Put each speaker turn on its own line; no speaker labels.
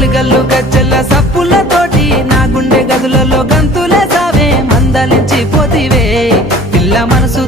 గల్లు గల్లు గజ్జల్ల సప్పులతోటి నా గుండె గదులలో గంతులే సావే మందలించి పోతివే. పిల్ల మనసు